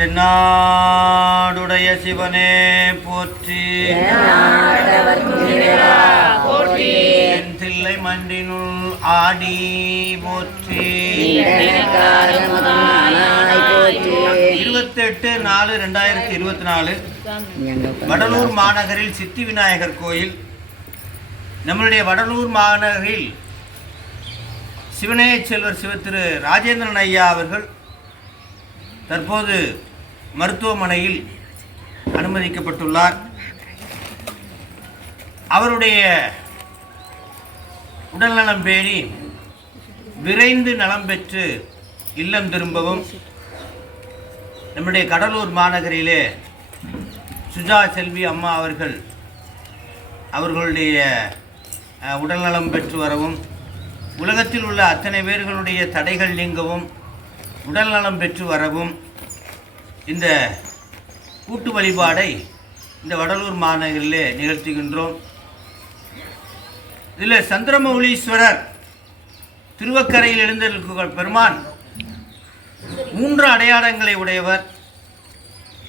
தென்னாடுடைய சிவனே போற்றி. என் தில்லை மண்டினுள் ஆடி போற்றி. இருபத்தெட்டு நாலு ரெண்டாயிரத்தி இருபத்தி நாலு வடலூர் மாநகரில் சித்தி விநாயகர் கோயில். நம்மளுடைய வடலூர் மாநகரில் சிவனேய செல்வர் சிவ திரு ராஜேந்திரன் ஐயா அவர்கள் தற்போது மருத்துவமனையில் அனுமதிக்கப்பட்டுள்ளார். அவருடைய உடல்நலம் பேணி விரைந்து நலம் பெற்று இல்லம் திரும்பவும் நம்முடைய கடலூர் மாநகரிலே சுஜா செல்வி அம்மா அவர்கள் அவர்களுடைய உடல்நலம் பெற்று வரவும் உலகத்தில் உள்ள அத்தனை பேர்களுடைய தடைகள் நீங்கவும் உடல்நலம் பெற்று வரவும் இந்த கூட்டு வழிபாடை இந்த வடலூர் மாநகரிலே நிகழ்த்துகின்றோம். இதில் சந்திரமௌலீஸ்வரர் திருவக்கரையில் எழுந்திருக்கிற பெருமான் மூன்று அடையாளங்களை உடையவர்.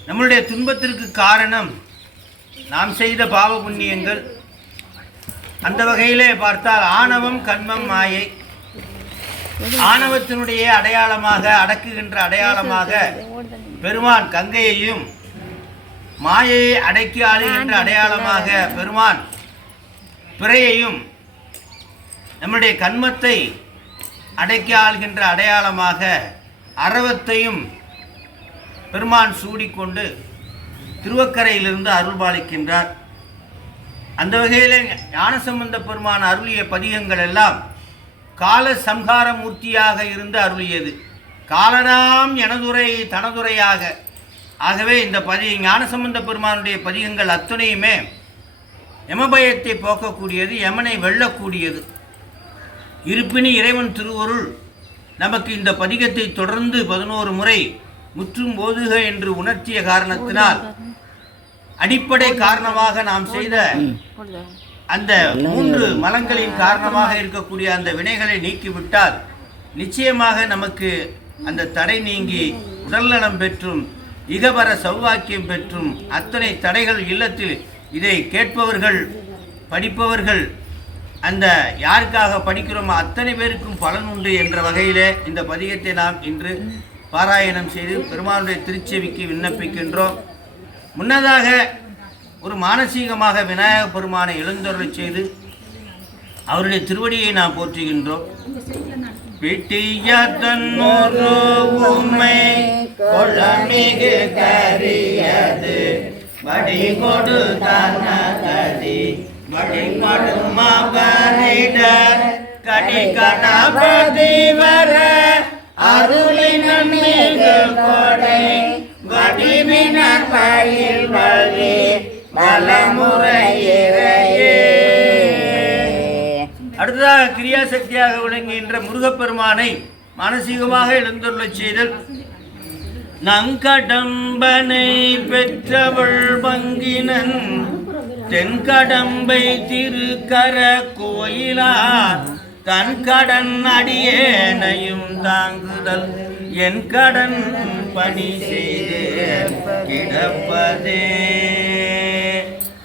நம்மளுடைய துன்பத்திற்கு காரணம் நாம் செய்த பாவ புண்ணியங்கள். அந்த வகையிலே பார்த்தால் ஆணவம் கண்மம் மாயை. ஆணவத்தினுடைய அடையாளமாக அடக்குகின்ற அடையாளமாக பெருமான் கங்கையையும் மாயையை அடக்கி ஆளுகின்ற அடையாளமாக பெருமான் பிறையையும் நம்முடைய கண்மத்தை அடக்கி ஆள்கின்ற அடையாளமாக அரவத்தையும் பெருமான் சூடிக்கொண்டு திருவக்கரையிலிருந்து அருள்பாலிக்கின்றார் அந்த வகையில் ஞானசம்பந்த பெருமான் அருளிய பதிகங்கள் எல்லாம் கால சம்ஹார மூர்த்தியாக இருந்து அருளியது. காலனாம் எனதுரை தனதுரையாக. ஆகவே இந்த பதி ஞானசம்பந்த பெருமானுடைய பதிகங்கள் அத்துணையுமே யமபயத்தை போக்கக்கூடியது யமனை வெல்லக்கூடியது. இருப்பினும் இறைவன் திருவருள் நமக்கு இந்த பதிகத்தை தொடர்ந்து பதினோரு முறை முற்றும் போதுக என்று உணர்த்திய காரணத்தினால் அடிப்படை காரணமாக நாம் செய்த அந்த மூன்று மலங்களின் காரணமாக இருக்கக்கூடிய அந்த வினைகளை நீக்கிவிட்டால் நிச்சயமாக நமக்கு அந்த தடை நீங்கி உடல்நலம் பெற்றும் இகபர சௌவாக்கியம் பெற்றும் அத்தனை தடைகள் இல்லத்தில் இதை கேட்பவர்கள் படிப்பவர்கள் அந்த யாருக்காக படிக்கிறோமோ அத்தனை பேருக்கும் பலன் உண்டு என்ற வகையிலே இந்த பதிகத்தை நாம் இன்று பாராயணம் செய்து பெருமானுடைய திருச்செவிக்கு விண்ணப்பிக்கின்றோம். முன்னதாக ஒரு மானசீகமாக விநாயக பெருமானை எழுந்தருளச் செய்து அவருடைய திருவடியை நாம் போற்றுகின்றோம். பிட்டிய தன்னொரு உமை கரியது. வடி கொடு தனகதி வடி கொடு மகனிட கடி கணபதி வர அருளினம் மிகு கொடை வடிவினர் பயில் வழி வலமுறையிறையே அடுத்ததாக கிரியாசக்தியாக விளங்குகின்ற முருகப்பெருமானை மானசீகமாக எழுந்துள்ளச் செய்தல். நங்கடம்பனை பெற்றவள் பங்கினன் தென்கடம்பை திருக்கர கோயிலார் தன் கடன் அடியேனையும் தாங்குதல். என் கடன் பணி செய்து கிடப்பதே.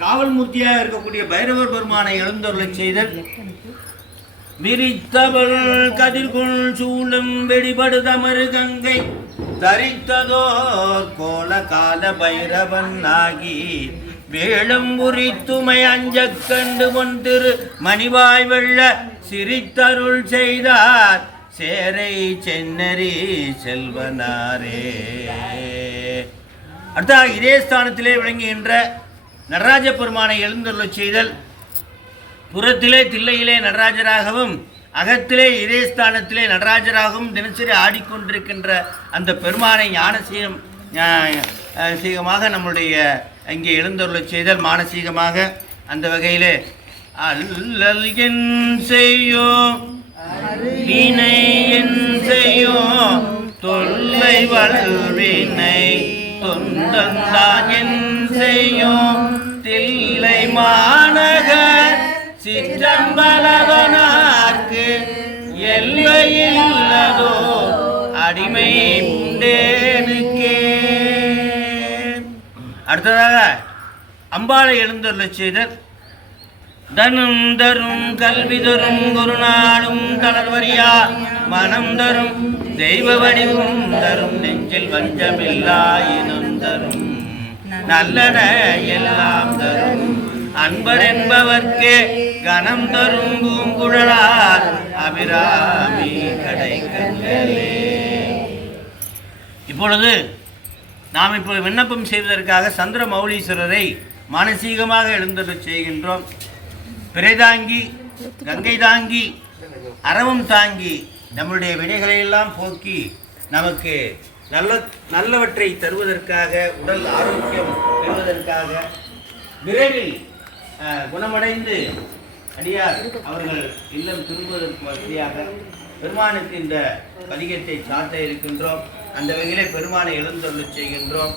காவல் மூர்த்தியாக இருக்கக்கூடிய பைரவர் பெருமானை எழுந்தொருளை செய்தல். விரித்தவள் கதிர்கொள் சூழும் வெடிபடுதமரு கங்கை. தரித்ததோர் கோல கால பைரவன் ஆகி வேளம் உரித்துமை அஞ்சக் கண்டு கொண்டிரு மணிவாய் வெள்ள சிரித்தருள் செய்தார். சேரை சென்னரி செல்வனாரே. அடுத்த இதே ஸ்தானத்திலே விளங்குகின்ற நடராஜ பெருமானை எழுந்தருளச் செய்தல். புறத்திலே தில்லையிலே நடராஜராகவும் அகத்திலே இதே ஸ்தானத்திலே நடராஜராகவும் தினசரி ஆடிக்கொண்டிருக்கின்ற அந்த பெருமானை ஞானசீகம் சீகமாக நம்முடைய இங்கே எழுந்தருளச் செய்தல் மானசீகமாக. அந்த வகையிலே அல்லல் என் செய்யோ வினை என் செய்யோ தொல்லை வளர்வினை தொந்தந்தான் என் தில்லை மாநகர் சிற்றம்பலவனார்க்கு எல்லையில்லதோ அடிமை உண்டேனுக்கே. அடுத்ததாக அம்பாளை எழுந்தருளச் செய்தர் தனும் தரும் கல்வி தரும் குருநாடும் நாளும் தளர்வரியா மனம் தரும் தெய்வ வடிவும் தரும் நெஞ்சில் வஞ்சமில்லா இனம் தரும். நல்லன எல்லாம் தரும். அன்பர் என்பவர்க்கே கனம் தரும் பூங்குழலார் அபிராமி கடைக்கங்களே இப்பொழுது நாம் இப்போ விண்ணப்பம் செய்வதற்காக சந்திர மௌலீஸ்வரரை மானசீகமாக எழுந்தது செய்கின்றோம். பிறைதாங்கி கங்கை தாங்கி அறவும் தாங்கி நம்முடைய வினைகளை எல்லாம் போக்கி நமக்கு நல்ல நல்லவற்றை தருவதற்காக உடல் ஆரோக்கியம் பெறுவதற்காக விரைவில் குணமடைந்து அடியார் அவர்கள் இல்லம் திரும்புவதற்கு வசதியாக பெருமானுக்கு இந்த பதிகத்தை சாத்த இருக்கின்றோம். அந்த வகையிலே பெருமானை எழுந்தொள்ள செய்கின்றோம்.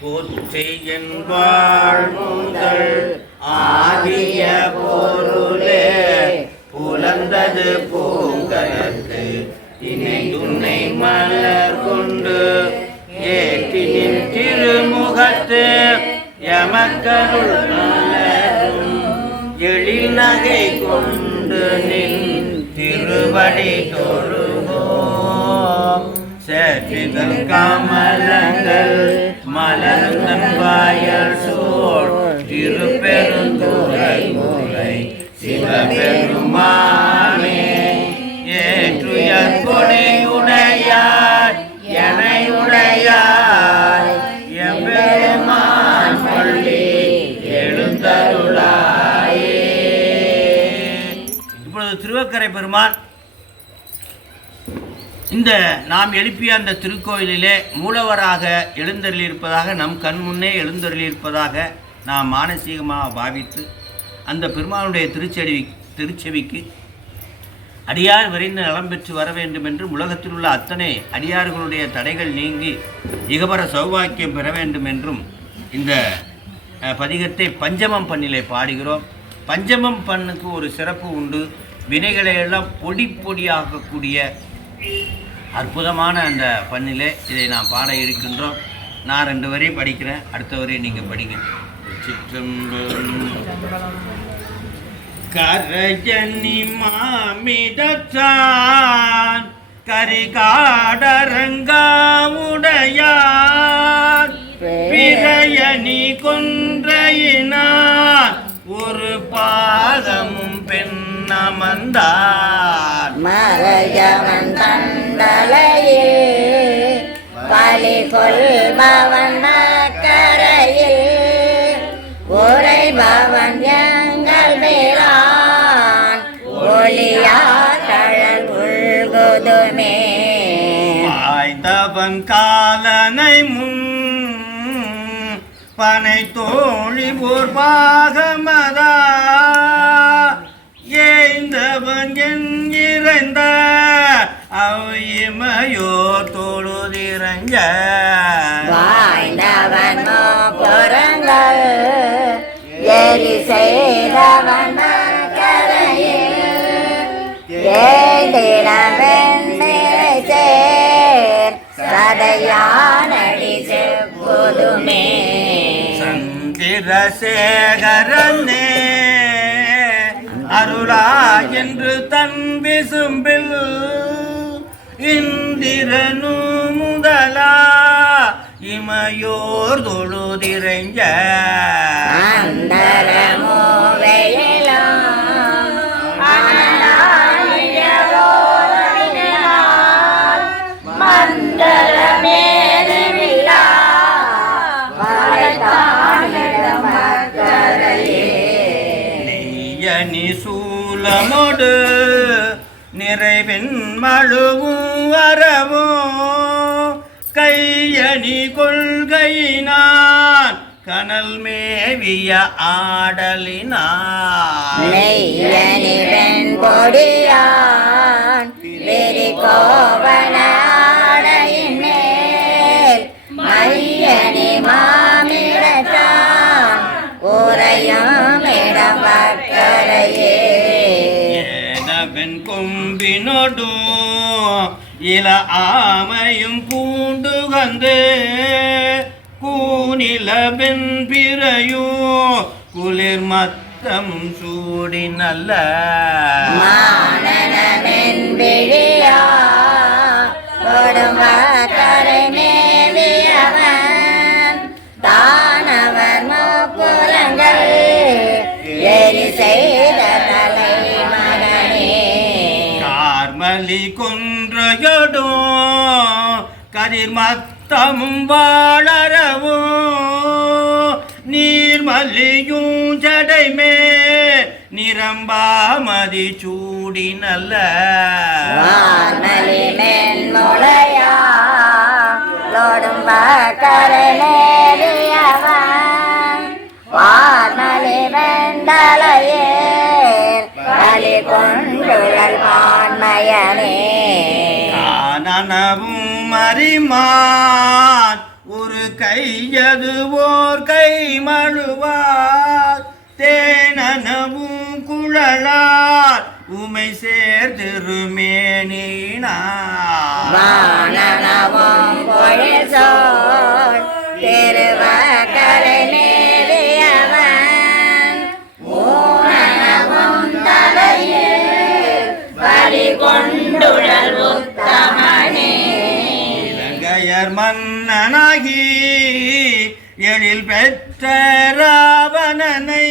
போற்றையன் வாழ்முதல் ஆதிய பொருளே புலந்தது பூங்கலத்து இணை துணை மலர் கொண்டு ஏற்றினின் திருமுகத்து எமக்கருள் எழில் நகை கொண்டு நின் திருவடி தொழுவோம் சேற்றிதழ் கமலங்கள் மலர்ந்தன் வாயல் சோழ் திருப்பெருந்துரை முறை சிவபெருமானே ஏற்றுயர் கொடையுடையார் எனை உடையார் எம்பெருமான் பள்ளி எழுந்தருளாயே. இப்பொழுது திருவக்கரை பெருமான் இந்த நாம் எழுப்பிய அந்த திருக்கோயிலிலே மூலவராக எழுந்தருளியிருப்பதாக நம் கண் முன்னே எழுந்தருளியிருப்பதாக நாம் மானசீகமாக பாவித்து அந்த பெருமானுடைய திருச்செடி திருச்செவிக்கு அடியார் விரைந்து நலம் பெற்று வர வேண்டும் என்று உலகத்தில் உள்ள அத்தனை அடியார்களுடைய தடைகள் நீங்கி இகபர சௌபாக்கியம் பெற வேண்டும் என்றும் இந்த பதிகத்தை பஞ்சமம் பண்ணிலே பாடுகிறோம். பஞ்சமம் பண்ணுக்கு ஒரு சிறப்பு உண்டு. வினைகளை எல்லாம் பொடி பொடியாக்கக்கூடிய அற்புதமான அந்த பண்ணிலே இதை நான் பாட இருக்கின்றோம். நான் ரெண்டு வரையும் படிக்கிறேன் அடுத்த வரையும் நீங்கள் படிங்க. சிற்றம்பலம் கரஜனி மாமிதான் கரிகாடரங்காவுடையார் பிறையணி கொன்றையினார் ஒரு பாதமும் பெண்ணமந்தார் மறையவன் தண்டலையே பலி கொள்பவன் உள்குதுமே வாய்ந்தவன் காலனை முன் பனை தோழி ஓர் பாகமதா. ஏய்ந்தவன் என்கிறைந்த அவையமையோர் தொழுதிரஞ்ச வாய்ந்தவன் புறங்கள் எரி செய்தவன் கரையில் ஏந்திரவன் சேர் சதையானடி செப்புதுமே சந்திரசேகரனே அருளா என்று தன் விசும்பில் இந்திரனு முதலா இமையோர் தொழுதிரைஞ்ச. அந்தரமோ நிறைவெண் மழுவும் வரவோ கையணி கொள்கையினான் கனல் மேவிய ஆடலினான். பொடியான் மாமிடத்தான் உரையும் இடம் வக்கரையே ஏனவன் இல ஆமையும் பூண்டு வந்து கூனில நிலவென் குளிர் மத்தம் சூடி நல்ல. மானனமென் கலி கொன்றையடோ கதிர் வாழறவும் நீர்மல்லியும் ஜடைமே நிரம்பாமதி சூடி நல்ல. வான்மலி மென்முளையா லோடும் கரை வெண்டலையே பலி கொண்டுழல் பான்மயனே கானனவும் மறிமான் ஒரு கையது ஓர் கை மழுவார். தேனனவும் குழலார். உமை சேர்த்திருமேனினார் வானனவும் பொழில் சோழ் எழில் பெற்ற ராவணனை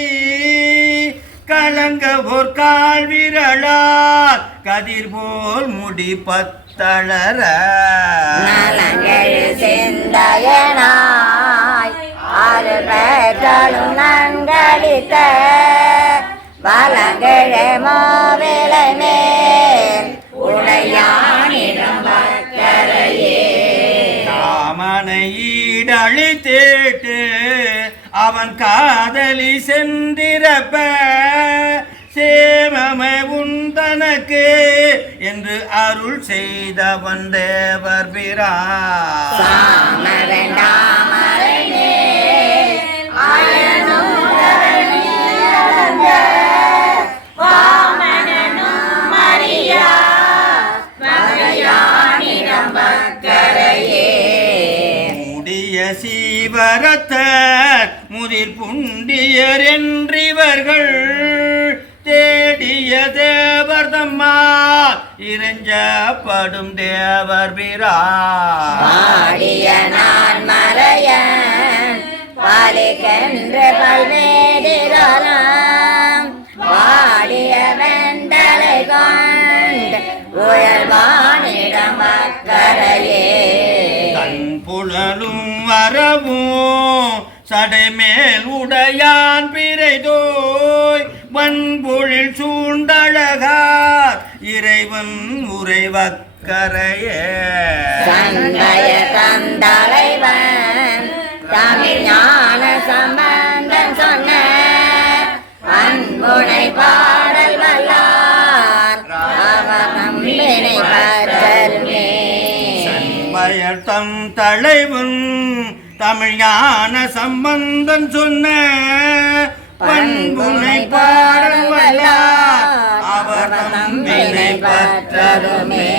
கலங்க ஒரு கால் விரலால் கதிர் போல் முடி பத்தளர. சிந்தையனாய் ஆறு பெற்றலும் நன்கடித்த வலங்கெழு மாவிலை மேல் உடையானிடம் பக்கரையே இடழி தேட்டு அவன் காதலி சென்றிரப்ப சேமமை உன் என்று அருள் செய்தவன் தேவர் பிரா Yeah. சீவரத்த முதிர் புண்டியர் என்றிவர்கள் தேடிய தேவர் தம்மா இறைஞ்சப்படும் தேவர் பிரான் பாடிய நான் மறையன் பாலிக்கென்ற பல்வேதிகாலம் வாடிய வெண்டலை கொண்டு உயர்வானிடம் மக்களையே தன் புலலும் வரவும் சடைமேல் உடையான் பிறைதோய் வன்பொழில் சூண்டழகார் இறைவன் உறைவக்கரையே. சண்டைய தந்தலைவன் தமிழ் ஞான சம்பந்தன் சொன்ன அன்புனை பாடல் வல்லார் அவர் நம்பினை பற்றருமே. சண்பயர் தம் தலைவன் தமிழ் ஞான சம்பந்தன் சொன்ன பண்புனை பாடல் அவர் தம்பினை பற்றருமே